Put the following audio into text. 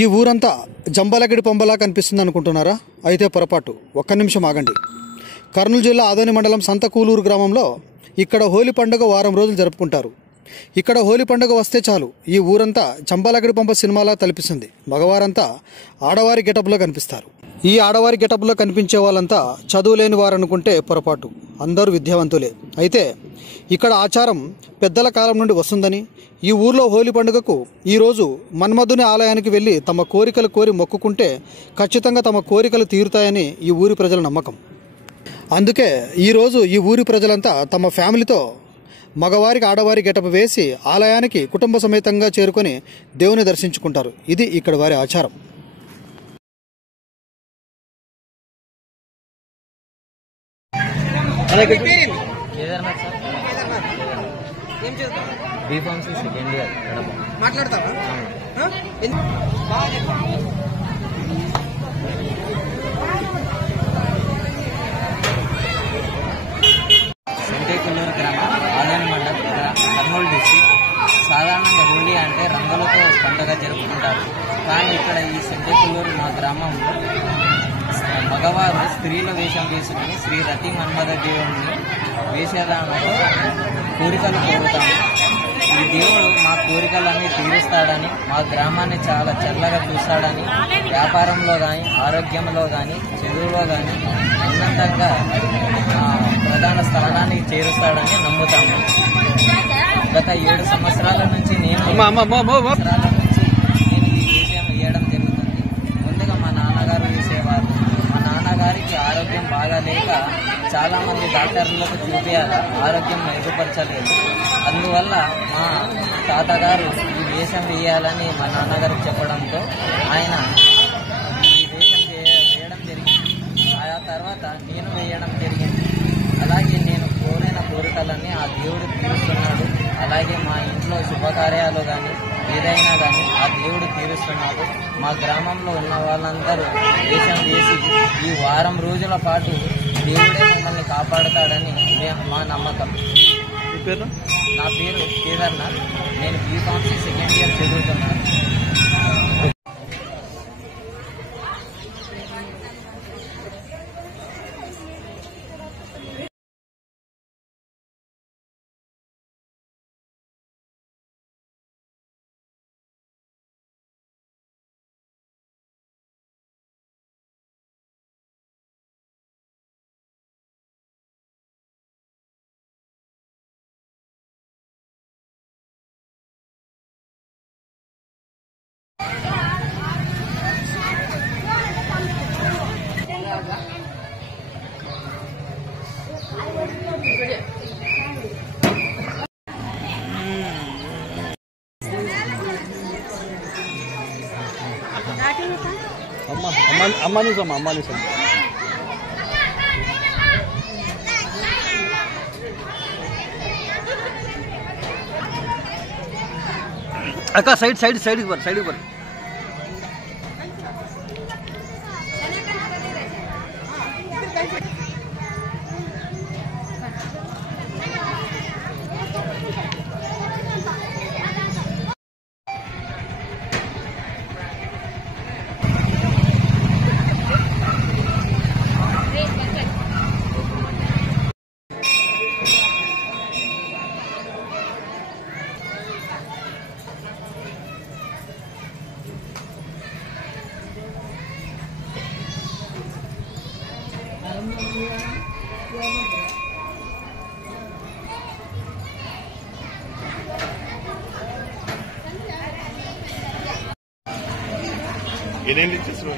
ఈ ఊరంతా జంబాలగిడి పంబలా కనిపిస్తుంది అనుకుంటున్నారా? అయితే పొరపాటు. ఒక్క నిమిషం ఆగండి. కర్నూలు జిల్లా ఆదోని మండలం సంతకూలూరు గ్రామంలో ఇక్కడ హోలీ పండుగ వారం రోజులు జరుపుకుంటారు. ఇక్కడ హోలీ పండుగ వస్తే చాలు ఈ ఊరంతా జంబాలగిడి పంప సినిమాలా తలపిస్తుంది. మగవారంతా ఆడవారి గెటప్లో కనిపిస్తారు. ఈ ఆడవారి గెటప్లో కనిపించే వాళ్ళంతా చదువు లేని వారు అనుకుంటే పొరపాటు. అందరూ విద్యావంతులే. అయితే ఇక్కడ ఆచారం పెద్దల కాలం నుండి వస్తుందని, ఈ ఊర్లో హోలీ పండుగకు ఈరోజు మన్మధుని ఆలయానికి వెళ్ళి తమ కోరికలు కోరి మొక్కుకుంటే ఖచ్చితంగా తమ కోరికలు తీరుతాయని ఈ ఊరి ప్రజల నమ్మకం. అందుకే ఈరోజు ఈ ఊరి ప్రజలంతా తమ ఫ్యామిలీతో మగవారికి ఆడవారి గెటప్ వేసి ఆలయానికి కుటుంబ సమేతంగా చేరుకొని దేవుని దర్శించుకుంటారు. ఇది ఇక్కడ వారి ఆచారం. సంతకూలూరు గ్రామం, ఆదోని మండలం, కర్నూలు డిస్ట్రిక్ట్. సాధారణంగా హోలీ అంటే రంగులతో పండుగ జరుపుకుంటారు. కానీ ఇక్కడ ఈ సంతకూలూరు మా గ్రామంలో మగవారు స్త్రీల వేషం వేసుకుని శ్రీ రతి మన్మథ దేవుడిని వేషధారణలో కోరికలు కోరుతాము. ఈ దేవుడు మా కోరికలన్నీ తీరుస్తాడని, మా గ్రామాన్ని చాలా చల్లగా చూస్తాడని, వ్యాపారంలో కానీ, ఆరోగ్యంలో కానీ, చదువులో కానీ ఉన్నతంగా ప్రధాన స్థానాన్ని చేరుస్తాడని నమ్ముతాము. గత 7 సంవత్సరాల నుంచి నేను ఈ వేషం వేయడం జరుగుతుంది. ముందుగా మా నాన్నగారు వేసేవారు. మా నాన్నగారికి ఆరోగ్యం బాగాలేక చాలా మంది డాక్టర్లకు చూపించాలి, ఆరోగ్యం మెరుగుపరచలేదు. అందువల్ల మా తాతగారు ఈ వేషం వేయాలని మా నాన్నగారికి చెప్పడంతో ఆయన ఈ వేషం వేయడం జరిగింది. ఆ తర్వాత నేను వేయడం జరిగింది. అలాగే నేను కోరిన కోరికలన్నీ ఆ దేవుడు తీరుస్తున్నాడు. అలాగే మా ఇంట్లో శుభకార్యాలు కానీ ఏదైనా కానీ ఆ దేవుడు తీరుస్తున్నాడు. మా గ్రామంలో ఉన్న వాళ్ళందరూ వేషం వేసి ఈ వారం రోజుల పాటు దేవుడే మమ్మల్ని కాపాడుతాడని మా నమ్మకం. నా పేరు కేదార్నాథ్. నేను బీఫార్మసీ సెకండ్ ఇయర్ చదువుతున్నాను. అమ్మాని అక్క సైడ్ बर ఏనేంటి చేస్తున్నా